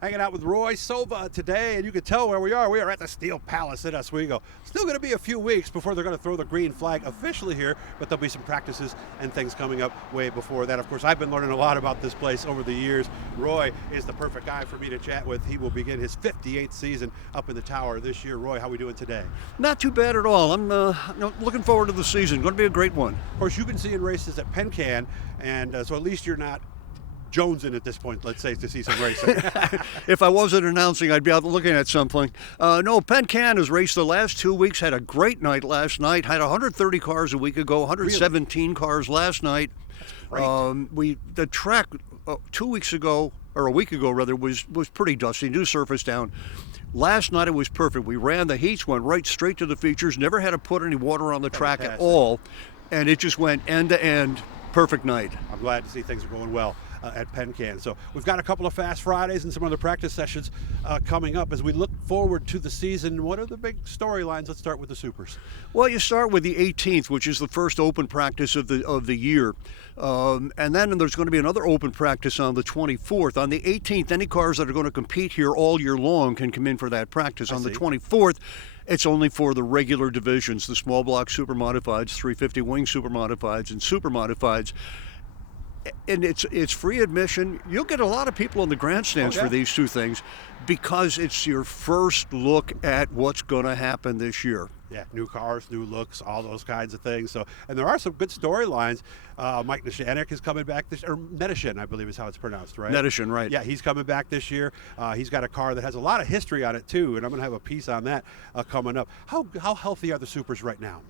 Hanging out with Roy Sova today, and you can tell where we are. We are at the Steele Palace in Oswego. Still going to be a few weeks before they're going to throw the green flag officially here, but there'll be some practices and things coming up way before that. Of course, I've been learning a lot about this place over the years. Roy is the perfect guy for me to chat with. He will begin his 58th season up in the tower this year. Roy, how are we doing today? Not too bad at all. I'm looking forward to the season. Going to be a great one. Of course, you've been seeing races at Penn Can, and so at least you're not jonesing at this point, let's say, to see some racing. If I wasn't announcing, I'd be out looking at something. No, Penn Can has raced the last 2 weeks, had a great night last night, had 130 cars a week ago, 117 cars last night. The track 2 weeks ago, or a week ago rather, was pretty dusty, new surface down. Last night it was perfect. We ran the heats, went right straight to the features, never had to put any water on the track at all, and it just went end to end. Perfect night. I'm glad to see things are going well at Penn Can. So we've got a couple of Fast Fridays and some other practice sessions coming up as we look forward to the season. What are the big storylines? Let's start with the Supers. Well, you start with the 18th, which is the first open practice of the year. And then there's going to be another open practice on the 24th. On the 18th, any cars that are going to compete here all year long can come in for that practice. On the 24th, it's only for the regular divisions, the small block Supermodifieds, 350 wing Supermodifieds, and Supermodifieds. And it's free admission. You'll get a lot of people in the grandstands for these two things because it's your first look at what's going to happen this year. Yeah, new cars, new looks, all those kinds of things. So, and there are some good storylines. Mike Neshanek is coming back this, or Netishin, I believe is how it's pronounced, right? Netishin, right. Yeah, he's coming back this year. He's got a car that has a lot of history on it too, and I'm going to have a piece on that coming up. How healthy are the Supers right now?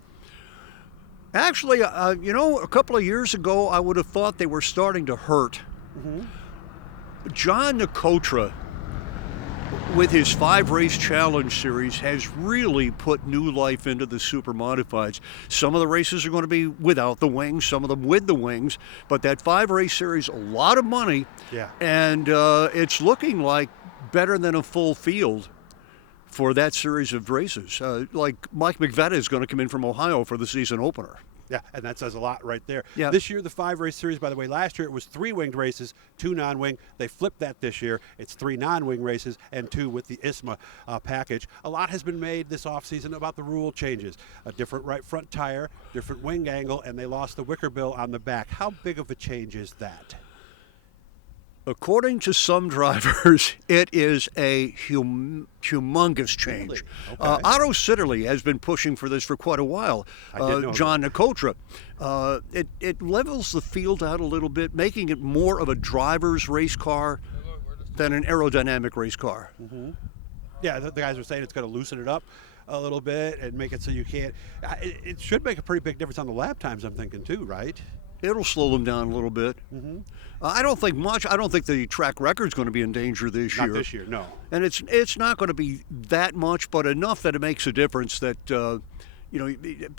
Actually, a couple of years ago, I would have thought they were starting to hurt. Mm-hmm. John Nicotra, with his 5-race challenge series, has really put new life into the Supermodifieds. Some of the races are going to be without the wings, some of them with the wings, but that 5-race series, a lot of money, and it's looking like better than a full field for that series of races. Like Mike McVetta is going to come in from Ohio for the season opener. Yeah, and that says a lot right there. Yeah. This year, the 5-race series, by the way, last year it was 3 winged races, 2 non-wing. They flipped that this year. It's 3 non-wing races and 2 with the ISMA package. A lot has been made this offseason about the rule changes. A different right front tire, different wing angle, and they lost the wicker bill on the back. How big of a change is that? According to some drivers, it is a humongous change. Really? Okay. Otto Sitterly has been pushing for this for quite a while. John Nicotra. It levels the field out a little bit, making it more of a driver's race car than an aerodynamic race car. Mm-hmm. Yeah, the guys are saying it's going to loosen it up a little bit and make it so you can't. It should make a pretty big difference on the lap times, I'm thinking, too, right? It'll slow them down a little bit. Mm-hmm. I don't think much. I don't think the track record's going to be in danger this year. Not this year, no. And it's not going to be that much, but enough that it makes a difference that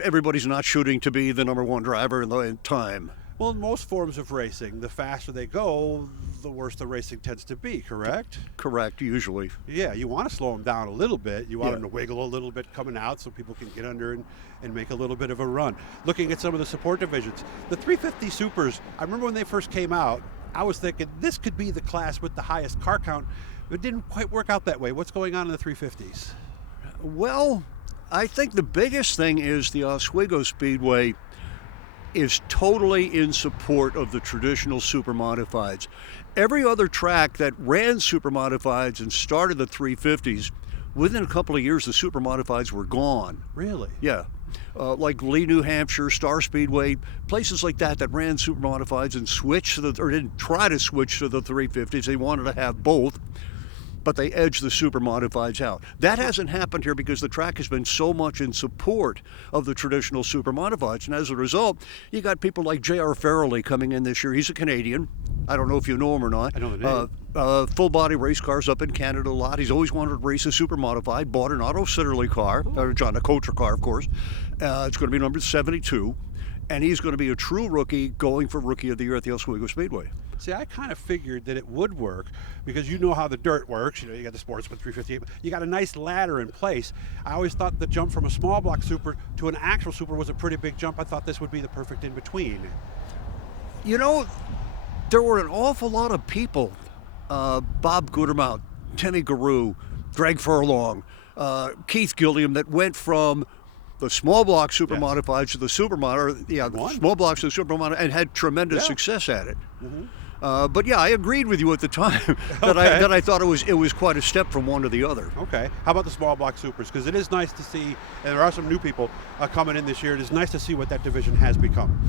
everybody's not shooting to be the number one driver in time. Well, in most forms of racing, the faster they go, the worse the racing tends to be, correct? Correct, usually. Yeah, you want to slow them down a little bit. You want them to wiggle a little bit coming out so people can get under and make a little bit of a run. Looking at some of the support divisions, the 350 Supers, I remember when they first came out, I was thinking this could be the class with the highest car count. It didn't quite work out that way. What's going on in the 350s? Well, I think the biggest thing is the Oswego Speedway is totally in support of the traditional Supermodifieds. Every other track that ran Supermodifieds and started the 350s, within a couple of years the Supermodifieds were gone. Really? Yeah. Like Lee, New Hampshire, Star Speedway, places like that ran Supermodifieds and switched or didn't try to switch to the 350s. They wanted to have both, but they edged the Supermodifieds out. That hasn't happened here because the track has been so much in support of the traditional Supermodifieds, and as a result, you got people like J.R. Farrelly coming in this year. He's a Canadian. I don't know if you know him or not. I know the name. Full-body race cars up in Canada a lot. He's always wanted to race a Supermodified, bought an Otto Sitterly car, or John Nicotra car, of course. It's going to be number 72, and he's going to be a true rookie going for Rookie of the Year at the Oswego Speedway. See, I kind of figured that it would work because you know how the dirt works. You got the Sportsman 358. You got a nice ladder in place. I always thought the jump from a small block Super to an actual Super was a pretty big jump. I thought this would be the perfect in between. You know, there were an awful lot of people. Bob Gutermouth Timmy Garou, Greg Furlong, Keith Gilliam, that went from the small block super modifieds to the small blocks to the super modified, and had tremendous success at it. But yeah, I agreed with you at the time that I thought it was quite a step from one to the other. Okay. How about the small block supers? Because it is nice to see, and there are some new people coming in this year. It is nice to see what that division has become.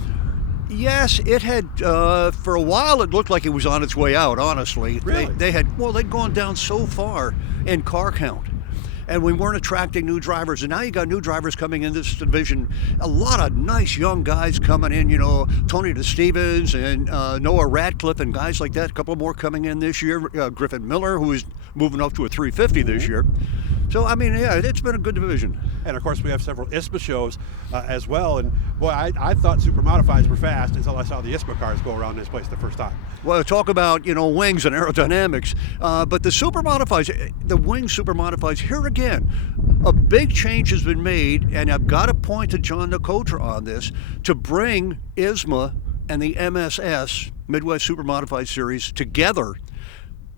Yes, it had, for a while it looked like it was on its way out, honestly. Really? They'd gone down so far in car count. And we weren't attracting new drivers. And now you got new drivers coming in this division. A lot of nice young guys coming in, Tony DeStevens and Noah Radcliffe and guys like that. A couple more coming in this year. Griffin Miller, who is moving up to a 350 this year. So, I mean, yeah, it's been a good division. And, of course, we have several ISPA shows as well. And, boy, I thought super modifieds were fast until I saw the ISPA cars go around this place the first time. Well, talk about, wings and aerodynamics. But the super modifieds, the wing super modifieds, here again, a big change has been made, and I've got to point to John Nicotra on this, to bring ISMA and the MSS, Midwest Super Modified Series, together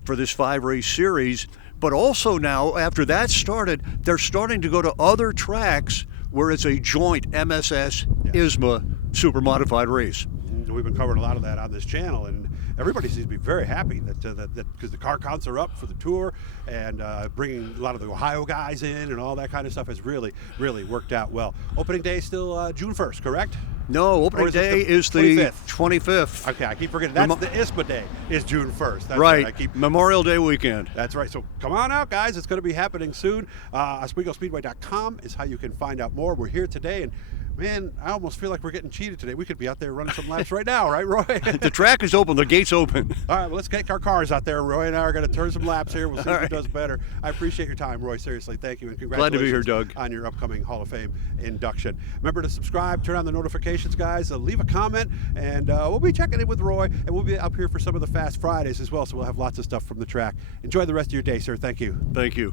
for this 5-race series. But also now, after that started, they're starting to go to other tracks where it's a joint MSS ISMA Super Modified race. We've been covering a lot of that on this channel, and everybody seems to be very happy that because the car counts are up for the tour, and bringing a lot of the Ohio guys in and all that kind of stuff has really, really worked out well. Opening day is still June 1st, correct? No, opening day is the 25th. Okay, I keep forgetting. That's the ISPA day is June 1st. That's right. Memorial Day weekend. That's right. So come on out, guys. It's going to be happening soon. OswegoSpeedway.com is how you can find out more. We're here today, and man, I almost feel like we're getting cheated today. We could be out there running some laps right now, right, Roy? The track is open. The gate's open. All right, well, let's get our cars out there. Roy and I are going to turn some laps here. We'll see who does better. I appreciate your time, Roy. Seriously, thank you, and congratulations. Glad to be here, Doug. On your upcoming Hall of Fame induction. Remember to subscribe, turn on the notifications, guys. Leave a comment, and we'll be checking in with Roy, and we'll be up here for some of the Fast Fridays as well, so we'll have lots of stuff from the track. Enjoy the rest of your day, sir. Thank you. Thank you.